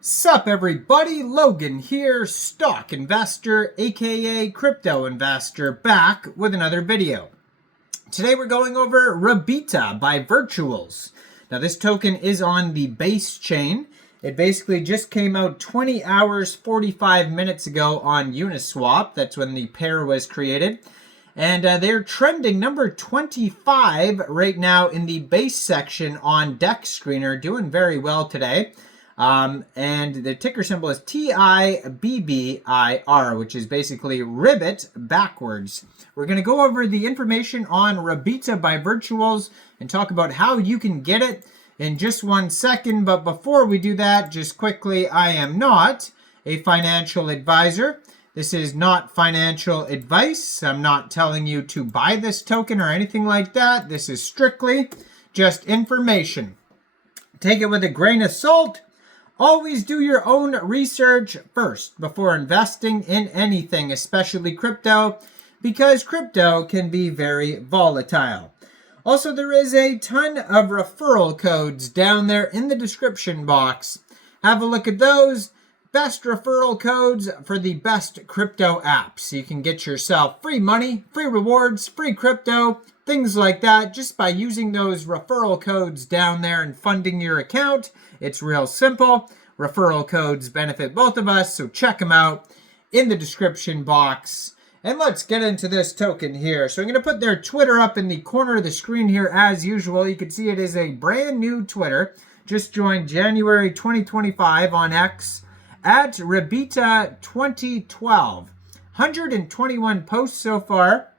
Sup everybody, Logan here, stock investor aka crypto investor, back with another video. Today we're going over Rabita by Virtuals. Now this token is on the base chain. It basically just came out 20 hours 45 minutes ago on Uniswap. That's when the pair was created. And they're trending number 25 right now in the base section on DEX Screener, doing very well today. And the ticker symbol is TIBBIR, which is basically Ribbit backwards. We're going to go over the information on Rabita by Virtuals and talk about how you can get it in just 1 second. But before we do that, just quickly, I am not a financial advisor. This is not financial advice. I'm not telling you to buy this token or anything like that. This is strictly just information. Take it with a grain of salt. Always do your own research first before investing in anything, especially crypto, because crypto can be very volatile. Also, there is a ton of referral codes down there in the description box. Have a look at those. Best referral codes for the best crypto apps. You can get yourself free money, free rewards, free crypto, things like that, just by using those referral codes down there and funding your account. It's real simple. Referral codes benefit both of us, so check them out in the description box. And let's get into this token here. So I'm going to put their Twitter up in the corner of the screen here as usual. You can see it is a brand new Twitter. Just joined January 2025 on X at Rabita 2012. 121 posts so far.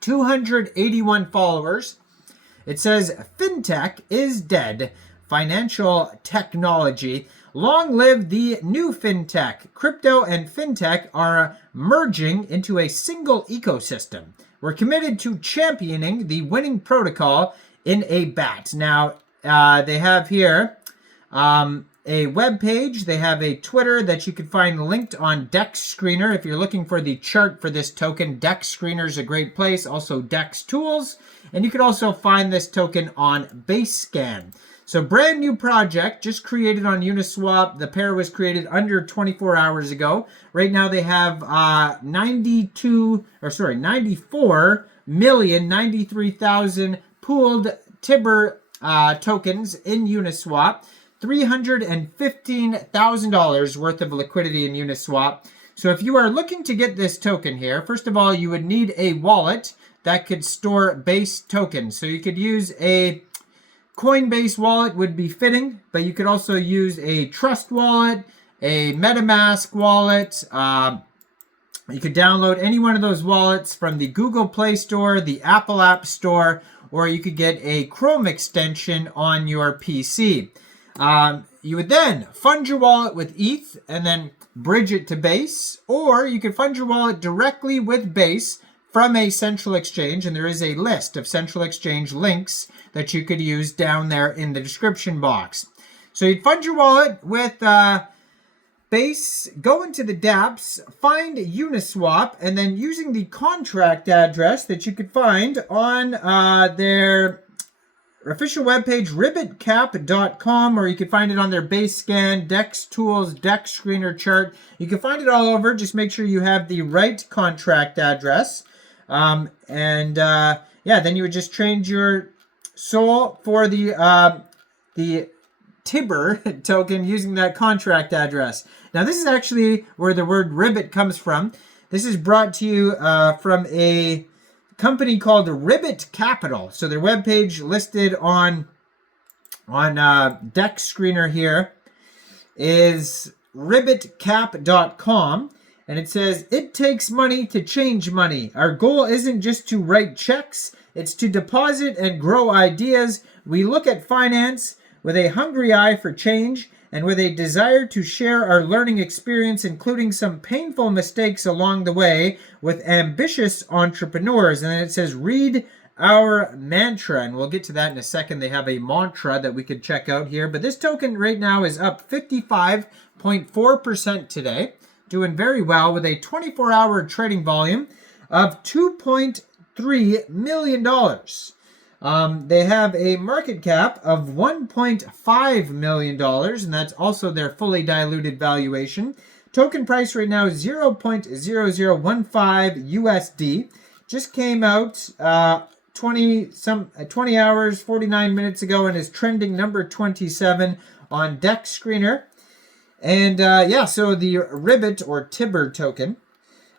281 followers. It says, "Fintech is dead. Financial technology. Long live the new fintech. Crypto and fintech are merging into a single ecosystem. We're committed to championing the winning protocol in a bat." Now, they have here a web page. They have a Twitter that you can find linked on DEX Screener. If you're looking for the chart for this token, DEX Screener is a great place. Also DEX Tools. And you can also find this token on BaseScan. So brand new project, just created on Uniswap. The pair was created under 24 hours ago. Right now they have 94,093,000 pooled Tibbir tokens in Uniswap. $315,000 worth of liquidity in Uniswap. So if you are looking to get this token here, first of all, you would need a wallet that could store base tokens. So you could use a Coinbase wallet would be fitting, but you could also use a Trust wallet, a MetaMask wallet. You could download any one of those wallets from the Google Play Store, the Apple App Store, or you could get a Chrome extension on your PC. You would then fund your wallet with ETH and then bridge it to Base, or you could fund your wallet directly with Base from a central exchange, and there is a list of central exchange links that you could use down there in the description box. So you'd fund your wallet with Base, go into the dApps, find Uniswap, and then using the contract address that you could find on their official webpage, ribbitcap.com, or you can find it on their BaseScan, DEX Tools, DEX Screener chart. You can find it all over. Just make sure you have the right contract address. Yeah, then you would just change your SOL for the Tibbir token using that contract address. Now, this is actually where the word Ribbit comes from. This is brought to you from a company called Ribbit Capital. So their webpage listed on DEX Screener here is ribbitcap.com. And it says, "It takes money to change money. Our goal isn't just to write checks. It's to deposit and grow ideas. We look at finance with a hungry eye for change and with a desire to share our learning experience, including some painful mistakes along the way, with ambitious entrepreneurs." And then it says, "Read our mantra." And we'll get to that in a second. They have a mantra that we could check out here. But this token right now is up 55.4% today. Doing very well with a 24-hour trading volume of $2.3 million. They have a market cap of $1.5 million, and that's also their fully diluted valuation. Token price right now is 0.0015 USD. Just came out 20 hours, 49 minutes ago, and is trending number 27 on Dex Screener. And yeah, so the Ribbit or Tibbir token,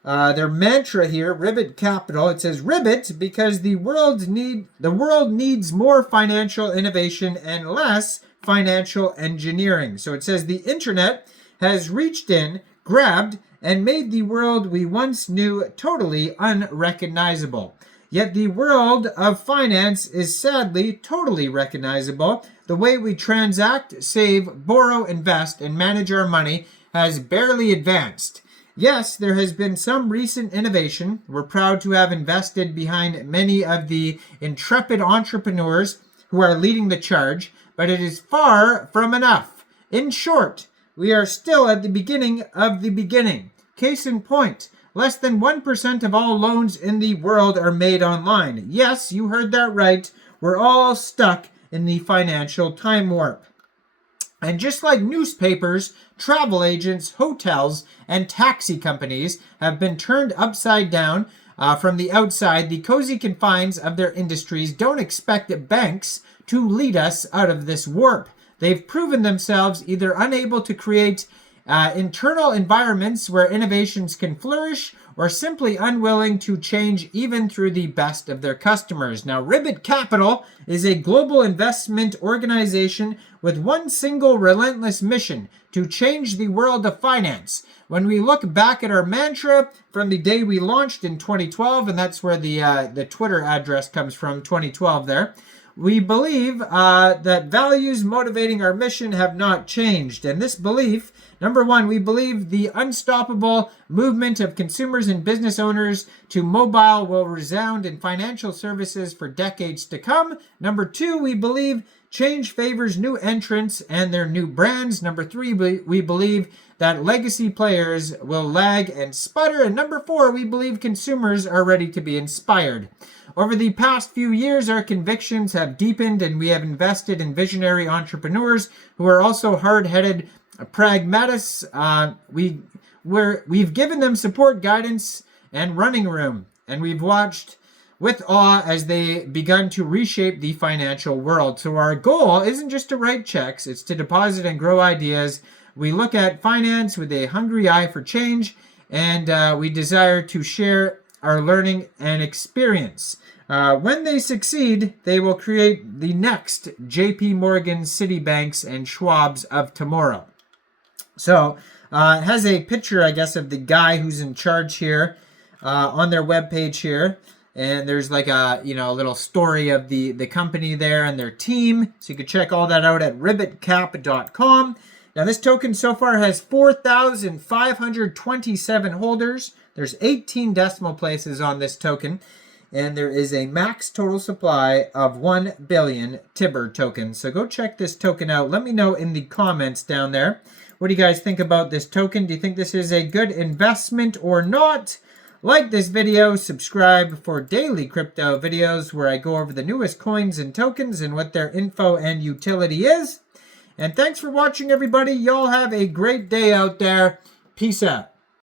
their mantra here, Ribbit Capital, it says Ribbit because the world needs more financial innovation and less financial engineering. So it says the internet has reached in, grabbed, and made the world we once knew totally unrecognizable. Yet the world of finance is sadly totally recognizable. The way we transact, save, borrow, invest, and manage our money has barely advanced. Yes, there has been some recent innovation. We're proud to have invested behind many of the intrepid entrepreneurs who are leading the charge, but it is far from enough. In short, we are still at the beginning of the beginning. Case in point, less than 1% of all loans in the world are made online. Yes, you heard that right. We're all stuck in the financial time warp. And just like newspapers, travel agents, hotels, and taxi companies have been turned upside down from the outside, the cozy confines of their industries don't expect banks to lead us out of this warp. They've proven themselves either unable to create internal environments where innovations can flourish, or simply unwilling to change even through the best of their customers. Now, Ribbit Capital is a global investment organization with one single relentless mission: to change the world of finance. When we look back at our mantra from the day we launched in 2012, and that's where the Twitter address comes from, 2012 there, we believe that values motivating our mission have not changed. And this belief, number one, we believe the unstoppable movement of consumers and business owners to mobile will resound in financial services for decades to come. Number two, we believe change favors new entrants and their new brands. Number three, we believe that legacy players will lag and sputter. And number four, we believe consumers are ready to be inspired. Over the past few years, our convictions have deepened, and we have invested in visionary entrepreneurs who are also hard-headed pragmatists. We've given them support, guidance, and running room, and we've watched with awe as they begun to reshape the financial world. So our goal isn't just to write checks, it's to deposit and grow ideas. We look at finance with a hungry eye for change, and we desire to share our learning and experience. When they succeed, they will create the next JP Morgan, Citibanks, and Schwabs of tomorrow. So it has a picture, I guess, of the guy who's in charge here on their webpage here. And there's like a little story of the company there and their team. So you can check all that out at ribbitcap.com. Now this token so far has 4,527 holders. There's 18 decimal places on this token. And there is a max total supply of 1 billion Tibbir tokens. So go check this token out. Let me know in the comments down there. What do you guys think about this token? Do you think this is a good investment or not? Like this video, subscribe for daily crypto videos where I go over the newest coins and tokens and what their info and utility is. And thanks for watching, everybody. Y'all have a great day out there. Peace out.